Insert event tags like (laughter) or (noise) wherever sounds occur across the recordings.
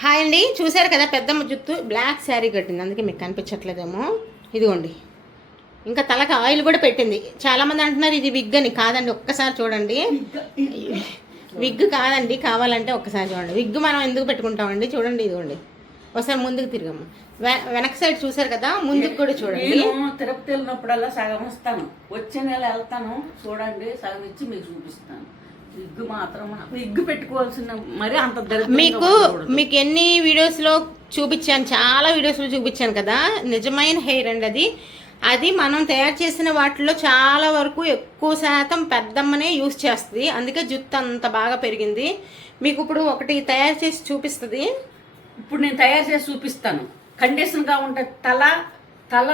Hi అండి. చూశారు కదా పెద్దమ్మ జుత్తు? బ్లాక్ శారీ కట్టింది. అందుకే మీకు కనిపించట్లేదేమో. ఇదిగోండి. ఇంకా తలకి ఆయిల్ కూడా పెట్టింది. చాలామంది అంటున్నారు ఇది విగ్ అని. కాదండి ఒక్కసారి చూడండి. విగ్ కాదండి కావాలంటే ఒక్కసారి చూడండి. విగ్ మనం ఎందుకు పెట్టుకుంటామండి? చూడండి ఇదిగోండి. ఒకసారి ముందుకు తిరగమ్మ. వె- వెనక సైడ్ చూశారు కదా? ముందుకు కూడా చూడండి. నేను తిరుపతి వెళ్ళినప్పుడల్లా సగం ఇస్తాను. వచ్చే నెల వెళ్తాను. చూడండి సగం ఇచ్చి మీకు చూపిస్తాను. విగ్గు మాత్రం విగ్గు పెట్టుకోవాల్సిన మరి అంత మీకు. మీకు ఎన్ని వీడియోస్లో చూపించాను? చాలా వీడియోస్లో చూపించాను కదా? నిజమైన హెయిర్ అండి అది. అది మనం తయారు చేసిన వాటిలో చాలా వరకు ఎక్కువ శాతం పెద్దమ్మనే యూస్ చేస్తుంది. అందుకే జుట్టు అంత బాగా పెరిగింది. మీకు ఇప్పుడు ఒకటి తయారు చేసి చూపిస్తుంది. ఇప్పుడు నేను తయారు చేసి చూపిస్తాను. కండిషన్గా ఉంటే తల తల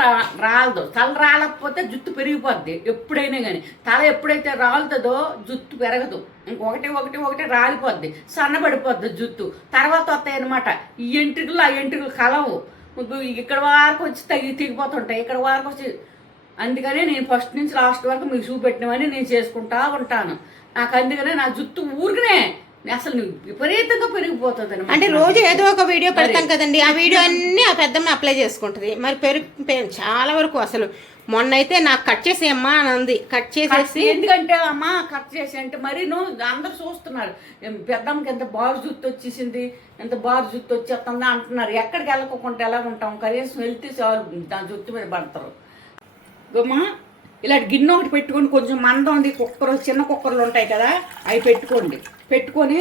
రాలదు. తల రాలకపోతే జుట్టు పెరిగిపోద్ది. ఎప్పుడైనా కానీ తల ఎప్పుడైతే రాలుతుందో జుట్టు పెరగదు. ఇంకొకటి ఒకటి ఒకటి రాలిపోద్ది. సన్నబడిపోద్ది జుట్టు తర్వాత వస్తాయి అనమాట ఈ ఎంట్రుకలు ఆ ఎంట్రుకలు కలవు. ఇక్కడ వరకు వచ్చి తగి తిగిపోతుంటాయి. ఇక్కడ వరకు వచ్చి అందుకనే నేను ఫస్ట్ నుంచి లాస్ట్ వరకు మీకు చూపెట్టినవని నేను చేసుకుంటా ఉంటాను. నాకు అందుకనే నా జుట్టు ఊరికనే అసలు విపరీతంగా పెరిగిపోతుంది అంటే రోజు ఏదో ఒక వీడియో పెడతాం కదండి. ఆ వీడియో అన్ని ఆ పెద్దమ్మ అప్లై చేసుకుంటుంది. మరి పెరుగు చాలా వరకు అసలు మొన్న అయితే నాకు కట్ చేసేయమ్మా అని అంది. కట్ చేసేసి ఎందుకంటే అమ్మ కట్ చేసి అంటే మరి నువ్వు అందరు చూస్తున్నారు. పెద్దమ్మకి ఎంత బారు జుత్తు వచ్చేసింది ఎంత బారు జుత్తు వచ్చేస్తుందా అంటున్నారు. ఎక్కడికి వెళ్ళకోకుండా ఎలా ఉంటాం? కనీసం వెళ్తే చాలు దాని జుత్తు మీద పడతారు. గమ్మా ఇలాంటి గిన్నె ఒకటి పెట్టుకొని కొంచెం మందంది కుక్కర్ చిన్న కుక్కర్లు ఉంటాయి కదా అవి పెట్టుకోండి. పెట్టుకొని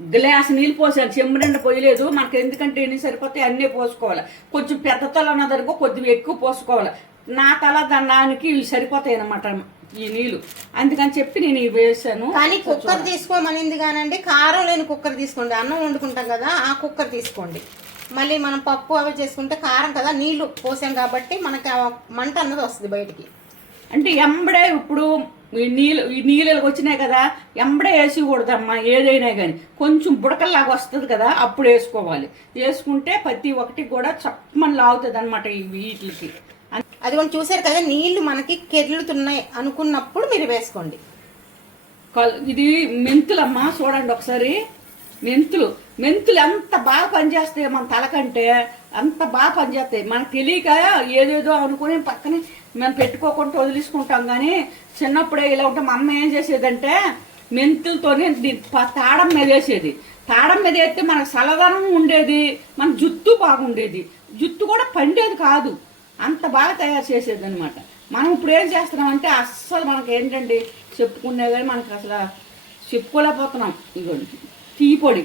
గ్లాస్ నీళ్ళు పోసాను చెంబు నిండా పోయలేదు. మనకి ఎందుకంటే ఎన్ని సరిపోతే అన్నీ పోసుకోవాలి. కొంచెం పెద్ద తల ఉన్నదనుకో కొద్దిగా ఎక్కువ పోసుకోవాలి. నా తల దానికి ఇవి సరిపోతాయి అన్నమాట ఈ నీళ్ళు. అందుకని చెప్పి నేను ఇవి వేసాను. కానీ కుక్కర్ తీసుకోమనింది కానండి. కారం లేని కుక్కర్ తీసుకోండి. అన్నం వండుకుంటాం కదా ఆ కుక్కర్ తీసుకోండి. మళ్ళీ మనం పప్పు అవి చేసుకుంటే కారం కదా నీళ్ళు పోసాం కాబట్టి మనకి మంట అన్నది వస్తుంది బయటికి. అంటే ఎంబడే ఇప్పుడు నీళ్ళు ఈ నీళ్ళు వచ్చినాయి కదా ఎంబడే వేసుకోకూడదమ్మా ఏదైనా కానీ కొంచెం బుడకల్లాగా వస్తుంది కదా అప్పుడు వేసుకోవాలి. వేసుకుంటే ప్రతి ఒక్కటి కూడా చప్పమని లాగుతుంది అనమాట ఈ వీటికి. అది కొంచెం చూసారు కదా నీళ్ళు మనకి కెర్లుతున్నాయి అనుకున్నప్పుడు మీరు వేసుకోండి. ఇది మెంతులమ్మా చూడండి ఒకసారి. మెంతులు. మెంతులు ఎంత బాగా పనిచేస్తాయి మన తలకంటే అంత బాగా పనిచేస్తాయి. మనకు తెలియక ఏదేదో అనుకుని పక్కనే మనం పెట్టుకోకుండా వదిలేసుకుంటాం కానీ చిన్నప్పుడే ఇలా ఉంటే మా అమ్మ ఏం చేసేదంటే మెంతులతోనే తాడం మీద వేసేది. తాడం మీద వేస్తే మనకు చల్లదనం ఉండేది మన జుత్తు బాగుండేది. జుత్తు కూడా పండేది కాదు. అంత బాగా తయారు చేసేది అనమాట మనం ఇప్పుడు ఏం చేస్తున్నామంటే అస్సలు మనకి ఏంటండి చెప్పుకునే కానీ మనకు అసలు చెప్పుకోలేకపోతున్నాం. ఇదిగోండి. టీ పొడి.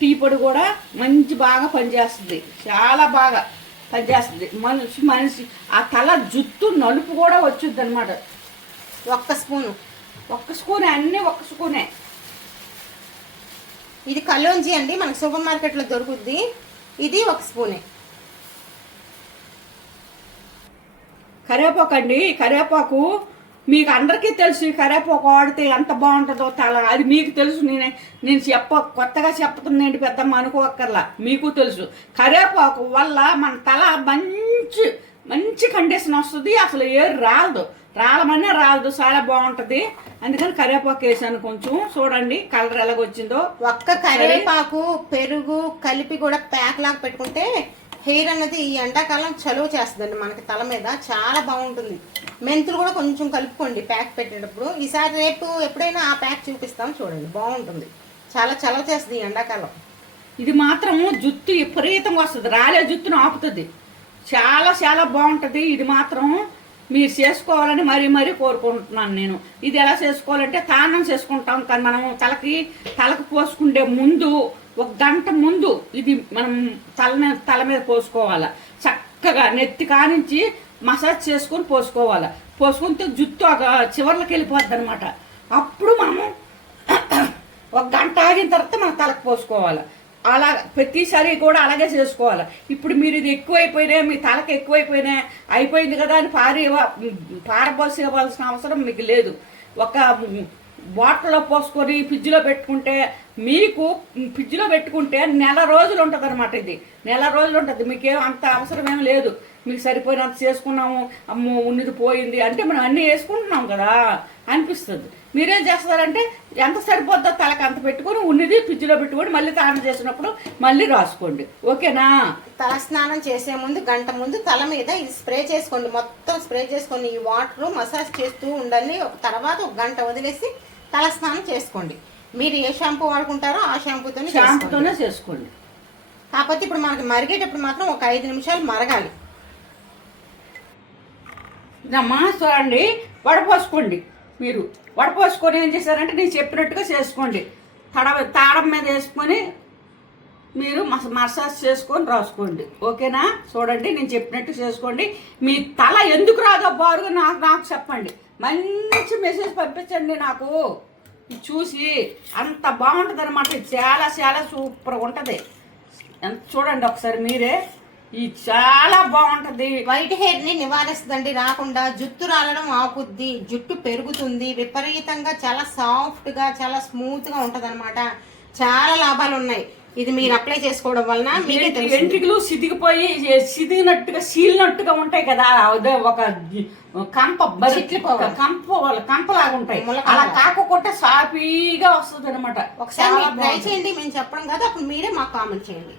టీ పొడి కూడా మంచి బాగా పనిచేస్తుంది. చాలా బాగా పనిచేస్తుంది. మనిషి మనిషి ఆ తల జుత్తు నలుపు కూడా వచ్చుద్ది అనమాట ఒక్క స్పూను. ఒక్క స్పూనే అన్నీ ఒక్క స్పూనే. ఇది కలోంజీ అండి. మనకి సూపర్ మార్కెట్లో దొరుకుద్ది. ఇది ఒక స్పూనే. కరివేపాకు అండి కరివేపాకు మీకు అందరికీ తెలుసు ఈ కరివేపాకు వాడితే ఎంత బాగుంటుందో తల. అది మీకు తెలుసు నేనే నేను చెప్ప కొత్తగా చెప్తుందేంటి పెద్దమ్మ అనుకోక్కర్లా. మీకు తెలుసు. కరివేపాకు వల్ల మన తల మంచి మంచి కండిషన్ వస్తుంది. అసలు ఏ రాలదు. రాలమనే రాలదు. చాలా బాగుంటుంది. అందుకని కరివేపాకు వేసాను కొంచెం. చూడండి కలర్ ఎలాగొచ్చిందో. ఒక్క కరివేపాకు పెరుగు కలిపి కూడా ప్యాక్ లాగా పెట్టుకుంటే హెయిర్ అనేది ఈ ఎండాకాలం చలువ చేస్తుందండి మనకి తల మీద. చాలా బాగుంటుంది. మెంతులు కూడా కొంచెం కలుపుకోండి ప్యాక్ పెట్టేటప్పుడు. ఈసారి రేపు ఎప్పుడైనా ఆ ప్యాక్ చూపిస్తాం చూడండి బాగుంటుంది. చాలా చలవ చేస్తుంది ఎండాకాలం. ఇది మాత్రం జుత్తు విపరీతంగా వస్తుంది. రాలే జుత్తును ఆపుతుంది. చాలా చాలా బాగుంటుంది. ఇది మాత్రం మీరు చేసుకోవాలని మరీ మరీ కోరుకుంటున్నాను నేను. ఇది ఎలా చేసుకోవాలంటే తానం చేసుకుంటాం కానీ మనం తలకి తలకు పోసుకుంటే ముందు ఒక గంట ముందు ఇది మనం తల మీద తల మీద పోసుకోవాలి. చక్కగా నెత్తి కానించి మసాజ్ చేసుకొని పోసుకోవాలి. పోసుకుంటే జుత్తు ఒక చివర్లకు వెళ్ళిపోద్ది అనమాట అప్పుడు మనము (coughs) ఒక గంట ఆగిన తర్వాత మన తలకు పోసుకోవాలి. అలా ప్రతిసారి కూడా అలాగే చేసుకోవాలి. ఇప్పుడు మీరు ఇది ఎక్కువైపోయినా మీ తలకు ఎక్కువైపోయినా అయిపోయింది కదా అని పారి పారబోసి ఇవ్వాల్సిన అవసరం మీకు లేదు. ఒక బాటిల్లో పోసుకొని ఫ్రిడ్జ్లో పెట్టుకుంటే మీకు ఫ్రిడ్జ్లో పెట్టుకుంటే నెల రోజులు ఉంటుంది అనమాట ఇది. నెల రోజులు ఉంటుంది. మీకేం అంత అవసరం లేదు. మీకు సరిపోయినంత చేసుకున్నాము అమ్మో ఉన్నది పోయింది అంటే మనం అన్నీ వేసుకుంటున్నాం కదా అనిపిస్తుంది. మీరేం చేస్తారంటే ఎంత సరిపోద్దో తలకి అంత పెట్టుకొని ఉన్నది ఫ్రిడ్జ్లో పెట్టుకొని మళ్ళీ స్నానం చేసినప్పుడు మళ్ళీ రాసుకోండి. ఓకేనా? తల స్నానం చేసే ముందు గంట ముందు తల మీద ఇది స్ప్రే చేసుకోండి. మొత్తం స్ప్రే చేసుకొని ఈ వాటర్ మసాజ్ చేస్తూ ఉండాలి ఒక తర్వాత ఒక గంట వదిలేసి తల స్నానం చేసుకోండి. మీరు ఏ షాంపూ వాడుకుంటారో ఆ షాంపూతో షాంపుతోనే చేసుకోండి. కాకపోతే ఇప్పుడు మనకి మరిగేటప్పుడు మాత్రం ఒక ఐదు నిమిషాలు మరగాలి. ఇదమ్మా చూడండి వడపోసుకోండి మీరు. వడపోసుకొని ఏం చేశారంటే నేను చెప్పినట్టుగా చేసుకోండి. తడ తాడం మీద వేసుకొని మీరు మస మసాజ్ చేసుకొని రాసుకోండి. ఓకేనా? చూడండి నేను చెప్పినట్టు చేసుకోండి. మీ తల ఎందుకు రాదో బారుగా నాకు నాకు చెప్పండి. మంచి మెసేజ్ పంపించండి నాకు. చూసి అంత బాగుంటుంది అనమాట చాలా చాలా సూపర్ ఉంటుంది. ఎంత చూడండి ఒకసారి మీరే. ఇది చాలా బాగుంటుంది. వైట్ హెయిర్ని నివారిస్తుందండి. రాకుండా జుట్టు రాలడం ఆపుద్ది. జుట్టు పెరుగుతుంది. విపరీతంగా చాలా సాఫ్ట్గా చాలా స్మూత్గా ఉంటది చాలా లాభాలు ఉన్నాయి ఇది మీరు అప్లై చేసుకోవడం వలన మీకే వెంట్రుకలు సిదిగిపోయి సిదిగినట్టుగా సీలినట్టుగా ఉంటాయి కదా. అదే ఒక కంప. కంప వాళ్ళ కంపలాగా ఉంటాయి. అలా కాకుండా సాఫీగా వస్తుంది అనమాట ఒకసారి ట్రై చేయండి మేము చెప్పడం కాదు. అప్పుడు మీరే మాకు కామెంట్ చేయండి.